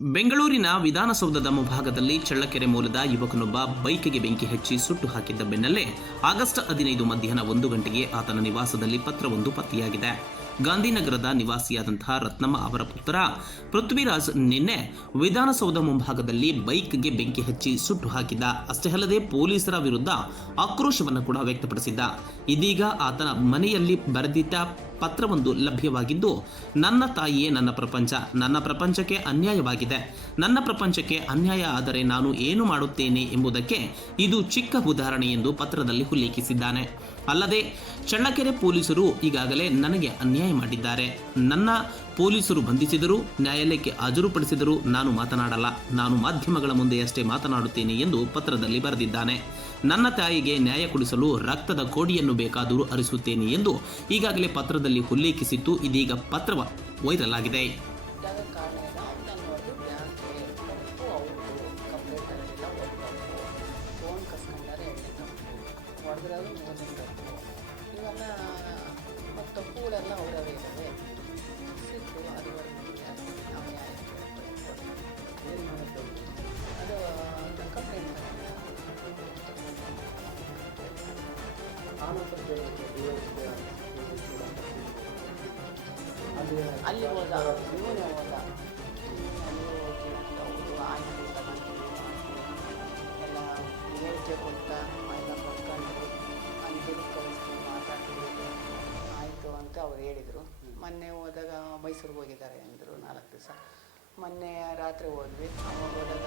ಬೆಂಗಳೂರಿನ ವಿಧಾನಸೌಧದ ಮುಂಭಾಗದಲ್ಲಿ ಚಳ್ಳಕೆರೆ ಮೂಲದ ಯುವಕನೊಬ್ಬ ಬೈಕ್ಗೆ ಬೆಂಕಿ ಹಚ್ಚಿ ಸುಟ್ಟು ಹಾಕಿದ್ದ ಬೆನ್ನಲ್ಲೇ ಆಗಸ್ಟ್ 15 ಮಧ್ಯಾಹ್ನ 1 ಗಂಟೆಗೆ ಆತನ ನಿವಾಸದಲ್ಲಿ ಪತ್ರವೊಂದು ಪತ್ತೆಯಾಗಿದೆ. ಗಾಂಧಿನಗರದ ನಿವಾಸಿಯಾದಂತಹ ರತ್ನಮ್ಮ ಅವರ ಪುತ್ರ ಪೃಥ್ವಿರಾಜ್ ನಿನ್ನೆ ವಿಧಾನಸೌಧ ಮುಂಭಾಗದಲ್ಲಿ ಬೈಕ್ಗೆ ಬೆಂಕಿ ಹಚ್ಚಿ ಸುಟ್ಟು ಹಾಕಿದ್ದ. ಅಷ್ಟೇ ಅಲ್ಲದೆ ಪೊಲೀಸರ ವಿರುದ್ಧ ಆಕ್ರೋಶವನ್ನು ಕೂಡ ವ್ಯಕ್ತಪಡಿಸಿದ್ದ. ಇದೀಗ ಆತನ ಮನೆಯಲ್ಲಿ ಬರೆದಿಟ್ಟ ಪತ್ರವೊಂದು ಲಭ್ಯವಾಗಿದ್ದು, ನನ್ನ ತಾಯಿಯೇ ನನ್ನ ಪ್ರಪಂಚ, ನನ್ನ ಪ್ರಪಂಚಕ್ಕೆ ಅನ್ಯಾಯವಾಗಿದೆ, ನನ್ನ ಪ್ರಪಂಚಕ್ಕೆ ಅನ್ಯಾಯ ಆದರೆ ನಾನು ಏನು ಮಾಡುತ್ತೇನೆ ಎಂಬುದಕ್ಕೆ ಇದು ಚಿಕ್ಕ ಉದಾಹರಣೆ ಎಂದು ಪತ್ರದಲ್ಲಿ ಉಲ್ಲೇಖಿಸಿದ್ದಾನೆ. ಅಲ್ಲದೆ ಚಳ್ಳಕೆರೆ ಪೊಲೀಸರು ಈಗಾಗಲೇ ನನಗೆ ಅನ್ಯಾಯ ಮಾಡಿದ್ದಾರೆ, ನನ್ನ ಪೊಲೀಸರು ಬಂಧಿಸಿದರು, ನ್ಯಾಯಾಲಯಕ್ಕೆ ಹಾಜರುಪಡಿಸಿದರು, ನಾನು ಮಾತನಾಡಲ್ಲ, ನಾನು ಮಾಧ್ಯಮಗಳ ಮುಂದೆಯಷ್ಟೇ ಮಾತನಾಡುತ್ತೇನೆ ಎಂದು ಪತ್ರದಲ್ಲಿ ಬರೆದಿದ್ದಾನೆ. ನನ್ನ ತಾಯಿಗೆ ನ್ಯಾಯ ಕೊಡಿಸಲು ರಕ್ತದ ಕೋಡಿಯನ್ನು ಬೇಕಾದರೂ ಹರಿಸುತ್ತೇನೆ ಎಂದು ಈಗಾಗಲೇ ಪತ್ರದಲ್ಲಿ ಉಲ್ಲೇಖಿಸಿದ್ದು, ಇದೀಗ ಪತ್ರ ವೈರಲ್ ಆಗಿದೆ. ತಪ್ಪುಗಳೆಲ್ಲ ಅವರವೇ ಇದ್ದಾವೆ. ಸಿಕ್ಕು ಅದುವರೆಗೂ ನಾವು ನ್ಯಾಯ ಏನು ಮಾಡೋದು, ಅದು ಕಂಪ್ಲೇಂಟ್ ಅಲ್ಲಿ ಹೋದ, ಇವನೇ ಹೋದ, ಅಲ್ಲಿ ಹೋಗಿ ಅವರು ಆಯ್ತು ಎಲ್ಲ ಹೇಳಿಕೆ ಕೊಟ್ಟ, ಎಲ್ಲ ಬರ್ಕೊಂಡು ಅಂಜಲಿ ಕಳಿಸ್ತೀವಿ ಮಾತಾಡ್ತಿದ್ದೀವಿ ಆಯಿತು ಅಂತ ಅವ್ರು ಹೇಳಿದರು. ಮೊನ್ನೆ ಹೋದಾಗ ಮೈಸೂರಿಗೆ ಹೋಗಿದ್ದಾರೆ ಅಂದರು 4 ದಿವಸ. ಮೊನ್ನೆ ರಾತ್ರಿ ಹೋದ್ವಿ. ಅವಾಗ ಹೋದಾಗ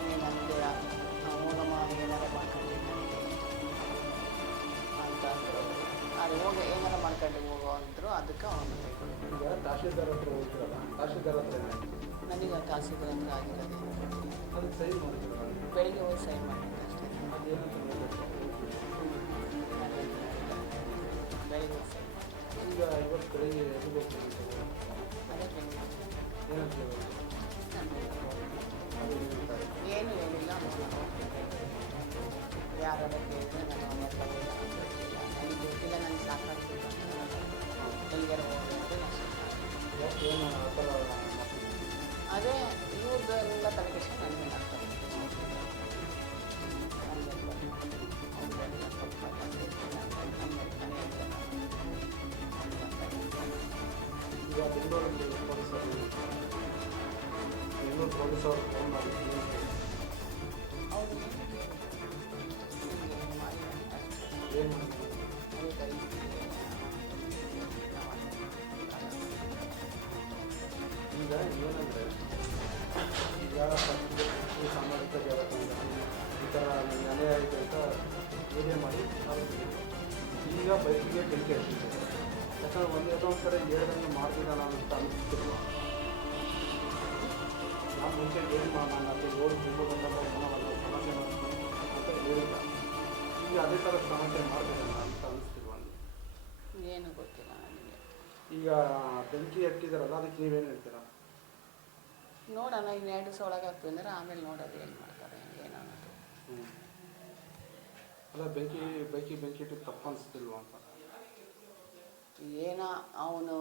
ನನಗೆ ಹೋಗಮ್ಮ ಏನಾರ ಮಾಡ್ಕೊಂಡು ಅಂತ ಅಂದರು. ಅದು ಹೋಗಿ ಏನಾರ ಮಾಡ್ಕೊಂಡು ಹೋಗೋ ಅಂದರು. ಅದಕ್ಕೆ ಈಗ ತಹಶೀಲ್ದಾರ್ ಹತ್ರ ಹೋಗ್ತಿರಲ್ಲ, ತಹಶೀಲ್ದಾರ್ ಹತ್ರ ನನಗೆ ತಹಸೀಲ್ದಾರ್ ಹತ್ರ ಆಗಿರೋದು ಅದಕ್ಕೆ ಸೈನ್ ಮಾಡ್ತಿರಲ್ಲ, ಬೆಳಿಗ್ಗೆ ಹೋಗಿ ಸೈನ್ ಮಾಡಿದ್ದೆ ಅಷ್ಟೇ. ಅದೇನಂತ ಬೆಳಿಗ್ಗೆ ಹೋಗಿ ಸೈನ್ ಈಗ ಇವತ್ತು ಬೆಳಿಗ್ಗೆ ಎದ್ದು ಹೋಗ್ತೀನಿ ಏನು ಹೇಳಿಲ್ಲ. ಯಾರು ಕೇಳಿದ್ರೆ ನಾನು ಅಮ್ಮ ನನಗೆ ಗೊತ್ತಿಲ್ಲ, ನನಗೆ ಸಾಕಾಗ್ತಿಲ್ಲ, ಎಲ್ಲಿಗಾರ ಹೋಗಿ ಏನು ಆ ಥರ ಅದೇ ಇವ್ರದ್ದೆಲ್ಲ ತಲೆಕೆಷ್ಟ ನನಗೆ ಆಗ್ತದೆ. ಈಗ ಬೆಂಗಳೂರಲ್ಲಿ ಪೊಲೀಸವರು ಫೋನ್ ಮಾಡಿದ್ರು. ಅವರು ಏನು ಈಗ ಏನಂದರೆ, ಈಗ ಈ ಸಾಮಾಜಿಕ ಜಾಲತಾಣ ಈ ಥರ ನನಗೆ ಅನ್ಯಾಯ ಆಯಿತು ಅಂತ ವಿಡಿಯೋ ಮಾಡಿ ಈಗ ಬೈಕಿಗೆ ಬೆಂಕಿ ಹಚ್ಚಿದ್ದಾರೆ. ಯಾಕಂದ್ರೆ ಒಂದು ಕಡೆ ಹೇಳ್ದಂಗೆ ಮಾಡ್ತಿದ್ದಾನ ಅಂತ ಅನಿಸ್ತಿಲ್ಲ. ನಾನು ಮುಂಚೆ ಏನು ನಾನು ಅಲ್ಲಿ ಓಡಿ ಬಿಡ್ಬೋದಂದಾಗ ಏನವಲ್ಲ ಸಮಸ್ಯೆ ಅಂತ ಹೇಳಿಲ್ಲ. ಈಗ ಅದೇ ಥರ ಸಮಸ್ಯೆ ಮಾಡ್ತಿದ್ದಾನ ಅಂತ ಅನಿಸ್ತಿಲ್ವ? ಏನು ಗೊತ್ತಿಲ್ಲ ನನಗೆ. ಈಗ ಬೆಂಕಿ ಹಚ್ಚಿದಾರಲ್ಲ, ಅದಕ್ಕೆ ನೀವೇನು ಹೇಳ್ತೀರಾ? ನೋಡೋಣ, ಇನ್ನು 2 ದಿವಸ ಒಳಗಾಗ್ತದೆ ಅಂದರೆ ಆಮೇಲೆ ನೋಡೋದು ಏನು ಮಾಡ್ತಾರೆ ಏನನ್ನೋದು. ಅಲ್ಲ, ಬೆಂಕಿ ಇಟ್ಟು ತಪ್ಪು ಅನಿಸ್ತಿಲ್ವ ಅಂತ ಏನೋ ಅವನು